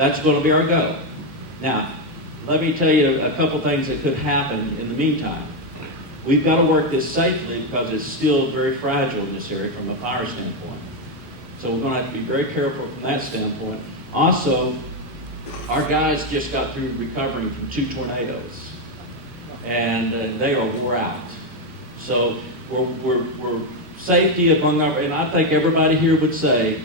That's going to be our goal. Now, let me tell you a couple things that could happen in the meantime. We've got to work this safely because it's still very fragile in this area from a fire standpoint. So we're going to have to be very careful from that standpoint. Also, our guys just got through recovering from 2 tornadoes, and they are wore out. So we're safety among our, and I think everybody here would say,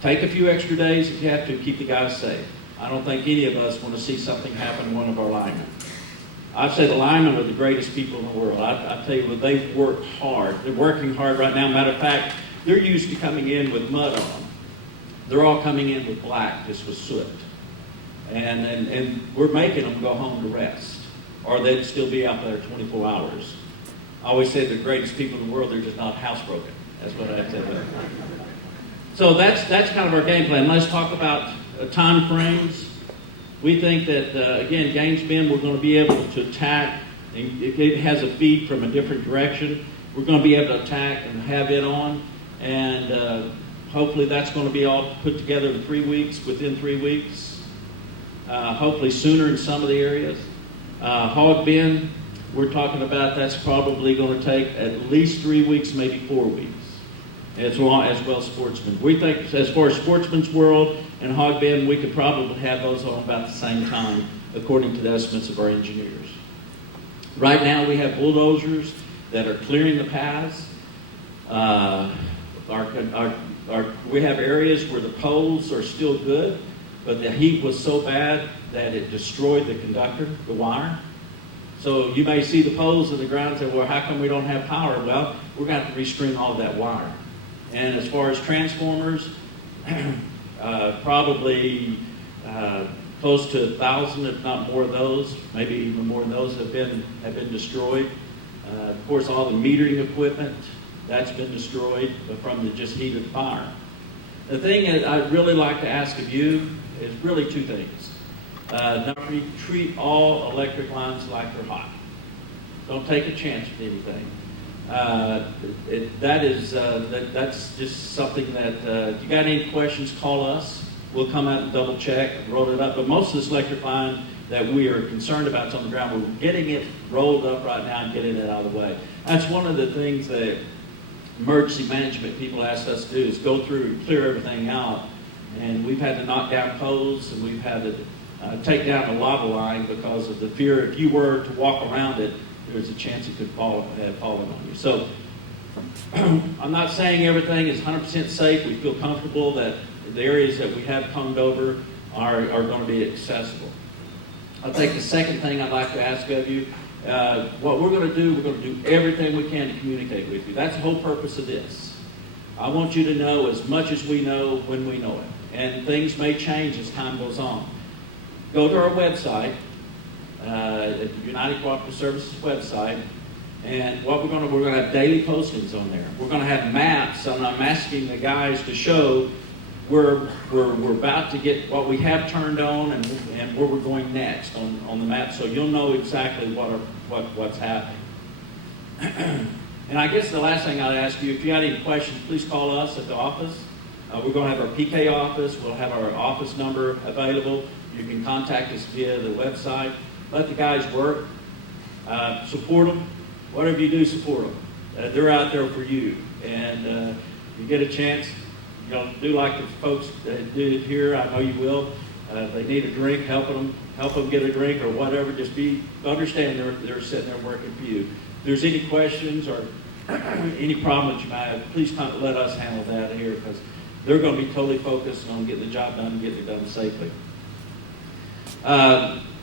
take a few extra days if you have to, keep the guys safe. I don't think any of us want to see something happen to one of our linemen. I'd say the linemen are the greatest people in the world. I tell you what, they work hard. They're working hard right now. Matter of fact, they're used to coming in with mud on them. They're all coming in with black, just with soot. And we're making them go home to rest, or they'd still be out there 24 hours. I always say the greatest people in the world, they're just not housebroken. That's what I say. So that's kind of our game plan. Let's talk about time frames. We think that, again, Gainesville, we're going to be able to attack. It has a feed from a different direction. We're going to be able to attack and have it on. And hopefully that's going to be all put together in 3 weeks, within 3 weeks. Hopefully sooner in some of the areas. Hog Bend, we're talking about that's probably going to take at least 3 weeks, maybe 4 weeks. As well sportsmen. We think as far as Sportsman's World and Hog Bend, we could probably have those on about the same time, according to the estimates of our engineers. Right now we have bulldozers that are clearing the paths. We have areas where the poles are still good, but the heat was so bad that it destroyed the conductor, the wire. So you may see the poles in the ground and say, well, how come we don't have power? Well, we're going to have to restring all of that wire. And as far as transformers, probably close to 1,000, if not more of those, maybe even more of those have been destroyed. Of course, all the metering equipment, that's been destroyed from the just heat of the fire. The thing that I'd really like to ask of you is really 2 things. Number 3, treat all electric lines like they're hot. Don't take a chance with anything. That's just something that, if you got any questions, call us. We'll come out and double check and roll it up. But most of this electric line that we are concerned about is on the ground. We're getting it rolled up right now and getting it out of the way. That's one of the things that emergency management people ask us to do, is go through and clear everything out. And we've had to knock down poles, and we've had to take down a lava line because of the fear if you were to walk around it, there's a chance it could fall on you. So I'm not saying everything is 100% safe. We feel comfortable that the areas that we have combed over are going to be accessible. I think the second thing I'd like to ask of you, what we're going to do everything we can to communicate with you. That's the whole purpose of this. I want you to know as much as we know when we know it. And things may change as time goes on. Go to our website, at the United Cooperative Services website, and what we're going to have daily postings on there. We're going to have maps, and I'm asking the guys to show where we're about to get what we have turned on and where we're going next on the map, so you'll know exactly what's happening. And I guess the last thing I'd ask you, if you got any questions, please call us at the office. We're going to have our PK office. We'll have our office number available. You can contact us via the website. Let the guys work. Support them. Whatever you do, support them. They're out there for you. And you get a chance, do like the folks that did here. I know you will. They need a drink, help them get a drink or whatever. Just understand they're sitting there working for you. If there's any questions or any problems you might have, please let us handle that here, because they're going to be totally focused on getting the job done and getting it done safely.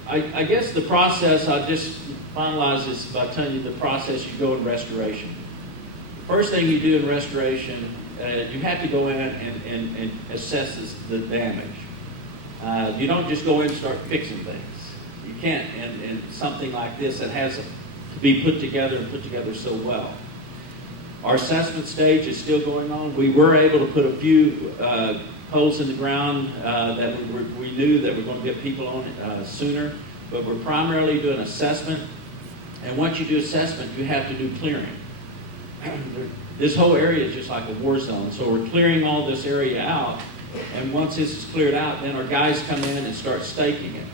I guess the process, I'll just finalize this by telling you the process you go in restoration. The first thing you do in restoration, you have to go in and assess the damage. You don't just go in and start fixing things. You can't, and something like this that has to be put together so well. Our assessment stage is still going on. We were able to put a few holes in the ground that we knew that we're going to get people on it sooner, but we're primarily doing assessment. And once you do assessment, you have to do clearing. This whole area is just like a war zone, so we're clearing all this area out, And once this is cleared out, then our guys come in and start staking it.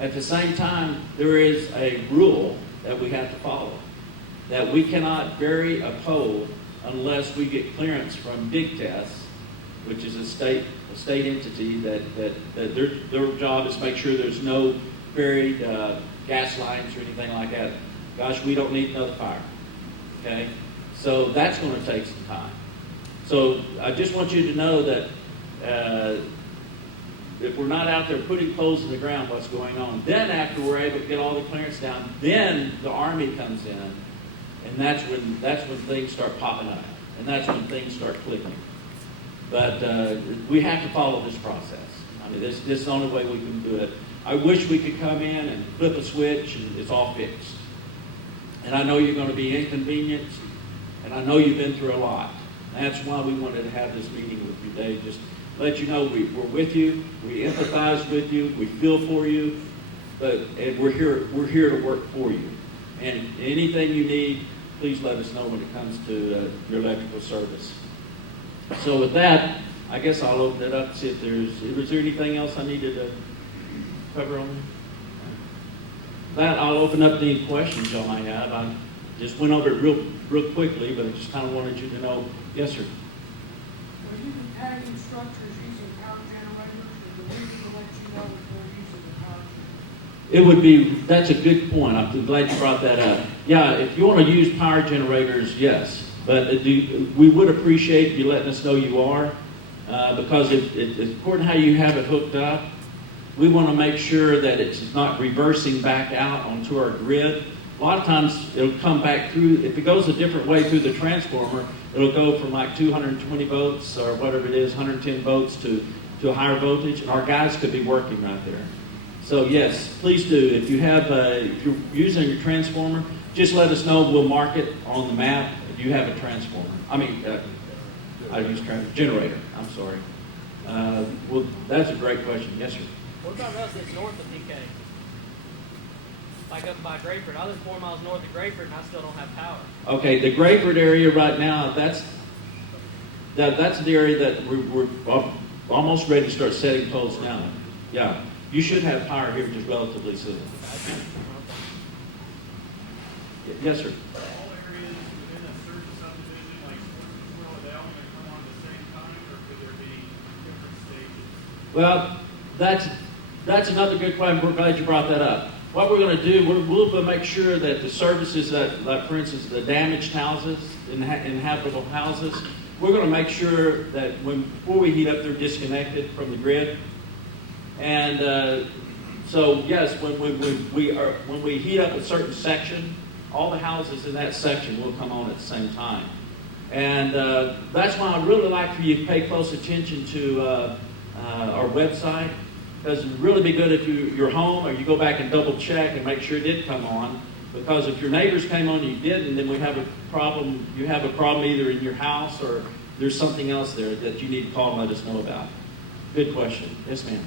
At the same time, there is a rule that we have to follow, that we cannot bury a pole unless we get clearance from Big Test, which is a state entity that their job is to make sure there's no buried gas lines or anything like that. Gosh, we don't need another fire. Okay? So that's going to take some time. So I just want you to know that if we're not out there putting poles in the ground, what's going on. Then after we're able to get all the clearance down, then the Army comes in, and that's when things start popping up, and that's when things start clicking. But we have to follow this process. I mean, this is the only way we can do it. I wish we could come in and flip a switch and it's all fixed. And I know you're going to be inconvenienced, and I know you've been through a lot. That's why we wanted to have this meeting with you today. Just let you know we're with you, we empathize with you, we feel for you, and we're here to work for you. And anything you need, please let us know when it comes to your electrical service. So with that, I guess I'll open it up to see if was there anything else I needed to cover on there? That I'll open up any questions y'all might have. I just went over it real quickly, but I just kind of wanted you to know. Yes, sir. Will you be tagging structures using power generators, or do we need to let you know if they're using the power generator? It would be, that's a good point. I'm glad you brought that up. Yeah, if you want to use power generators, yes. But we would appreciate you letting us know you are, because according to how you have it hooked up, we want to make sure that it's not reversing back out onto our grid. A lot of times it'll come back through, if it goes a different way through the transformer, it'll go from like 220 volts or whatever it is, 110 volts to a higher voltage, and our guys could be working right there. So yes, please do. If you're using your transformer, just let us know. We'll mark it on the map if you have a transformer. I use generator. I'm sorry. Well, that's a great question. Yes, sir. What about us that's north of PK? Like up by Grayford. I live 4 miles north of Grayford and I still don't have power. Okay, the Grayford area right now, that's the area that we're almost ready to start setting poles now. Yeah, you should have power here just relatively soon. Yes, sir. All areas within a certain subdivision, like Spruce, are they all going to come on at the same time, or could there be different stages? Well, that's another good question. We're glad you brought that up. What we're going to do, we'll make sure that the services that, like for instance, the damaged houses, inhabitable houses, we're going to make sure that before we heat up, they're disconnected from the grid. And so yes, when we heat up a certain section, all the houses in that section will come on at the same time. And that's why I'd really like for you to pay close attention to our website, because it would really be good if you're home or you go back and double check and make sure it did come on. Because if your neighbors came on and you didn't, then we have a problem. You have a problem either in your house or there's something else there that you need to call and let us know about. Good question. Yes, ma'am.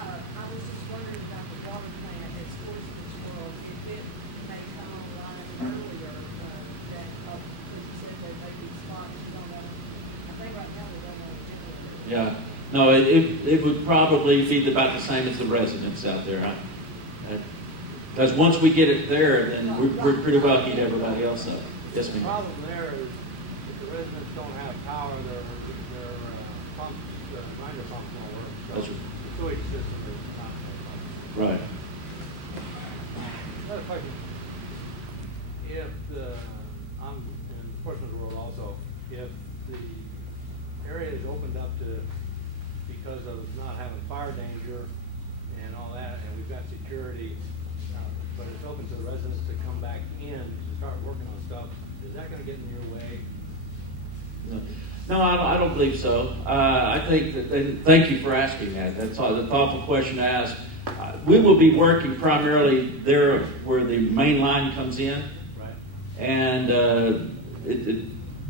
I was just wondering about the water plant at Sportsman's World. If it may come online earlier, that you said there may be spots you don't know. I think right now they don't know the generator. Yeah. No, it would probably be about the same as the residents out there. Because once we get it there, then we're pretty well heat everybody else up. Yes, The ma'am. problem there is if the residents don't have power, their pumps, their grinder pumps won't work. So That's right. the sewage system is not going to work. Right. Another question. I'm in Portsmouth World also, if the area is opened up to, because of not having fire danger and all that, and we've got security, but it's open to the residents to come back in to start working on stuff, is that going to get in your way? No, I don't believe so. I think that, thank you for asking that. That's a thoughtful question to ask. We will be working primarily there where the main line comes in. Right. And it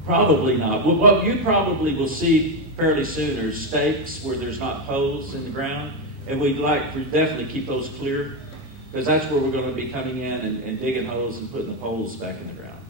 probably not. What you probably will see fairly soon are stakes where there's not poles in the ground. And we'd like to definitely keep those clear, because that's where we're going to be coming in and digging holes and putting the poles back in the ground.